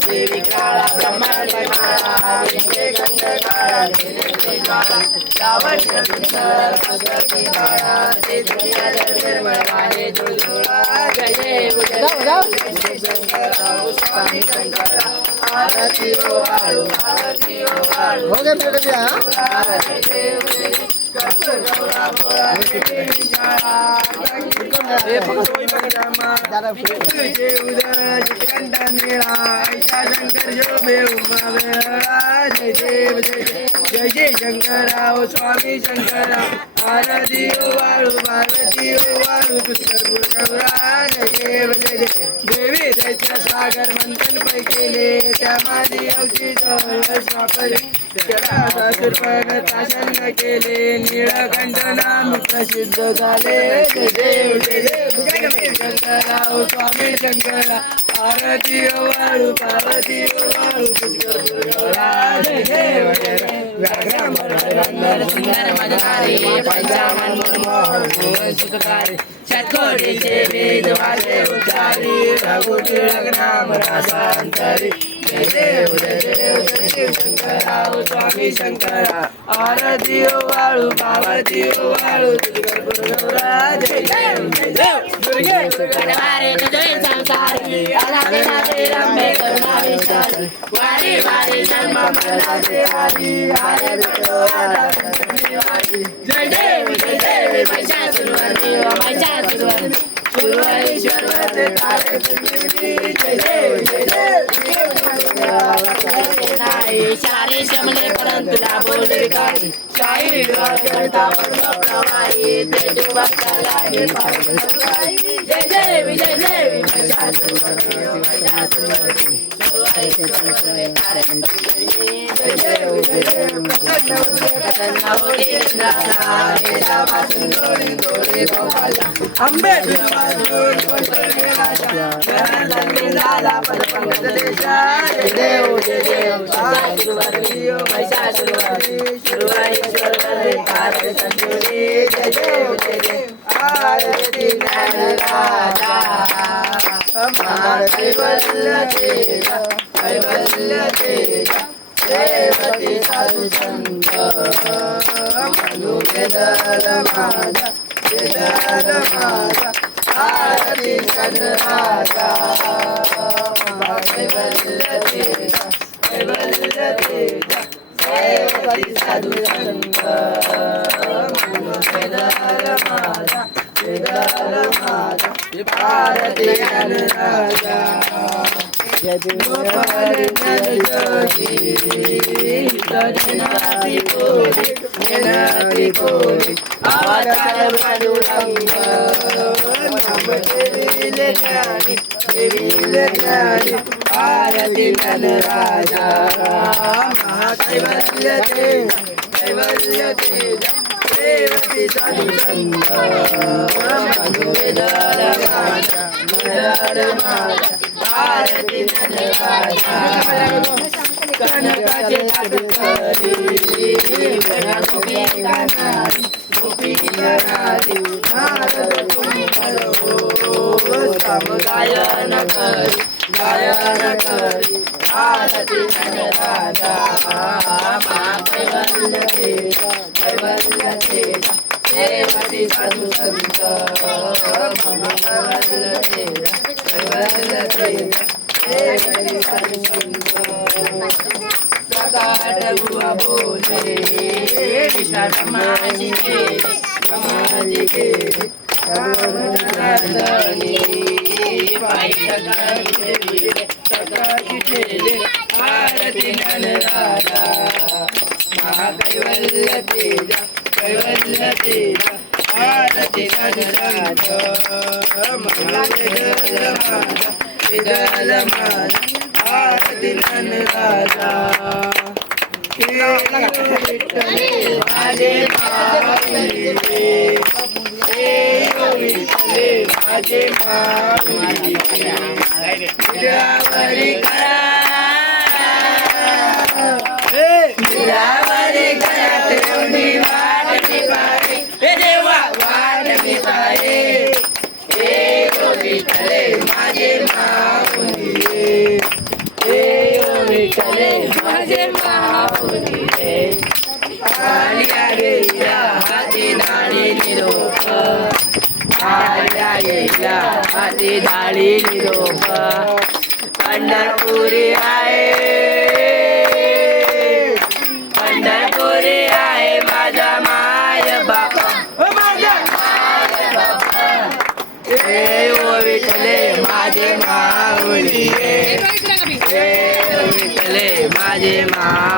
देवी काळा ब्रह्मांडे माळा विंदे गंध काळा दिने काळा लावण्य सुंदर पसरती माळा ते दुनिया निर्मळ वाहे जुळजुळा जय जय शंकरा स्वामी शंकरा आरती ओ वाळू आरती ओ वाळू हो गया मेरे भैया शंकर जो जय जय शंकरा ओ स्वामी शंकरा आरती ओ वाळू पार्वती ओ वाळू जय जय देवी दैत्य सागर मंथन पै केले त्या माझी अवचित स्वापरे ताशन केले नीळकंठ नाम प्रसिद्ध झाले जय जय शंकरा ओ स्वामी शंकरा आरती ओ वाळू पार्वती ओ वाळू जय जय सुंदर मजनारी पंचावन मनमोहन सुखकारी शतकोटीचे वेद वाले उच्चारी रघु टिळक नाम रसांतरी जय देव शंकरा ओ स्वामी शंकरा आरती ओ वाळू पार्वती ओ वाळू जय जय दुर्गे संसारी आलापे रम्य करुणा विचारी वारी वारी जन्म मरणाचे आधी जय देव महिषासुरवंदी महिषासुरवंदी सुरवरीश्वरवंदे तारे जय देव सारे शमले परंतु ना बोले काही शाही करता प्रवाही तेजो भक्ताला हे पावसाई जय देवी महिषासुरवंदी महिषासुरवंदी सुरवरीश्वरवंदे तारे जय देव अंबे देवती साधु संत मनु वेदल माता वेदल माता आरती सनराजा कैवल्य तेजा देवती साधु संत मनु वेदल माता वेदल माता आरती सनराजा गोपाल जनाति कोरि अवतार पांडुरंग नाम देवी ज्ञानी आरती नरराजा महाकैवल्य तेजा देवती साधु संत मनु वेदल माता आरती नरराजा कनकाचे ताटकरी गोपी गोपी नारी नारद तुम्ही गायन करी आरती नरराजा कैवल्य देवती साधु संत कैवल्य देवती साधु संत गुआ बोले शर्माजी के आरती नरराजा महाकैवल्य तेजा कैवल्य तेजा आरती नरराजा महावेदल माता वेदल माता आरती नरराजा विठ्ठल माझे ओ विठ्ठले माझे माऊली विडावरी करा विडावरी करा तेवढी वाट मी पाहे हे देवा वाट मी पाहे ओ विठ्ठले माझे माऊली ओ विठ्ठले माझे माऊली आलिया गेला हाती डाळी निरोप आलिया गेला हाती डाळी निरोप पंढरपुरी आहे माझा माय बापा माझा माय बापा ओ विठ्ठले माझे माऊली ओ विठ्ठले माझे मा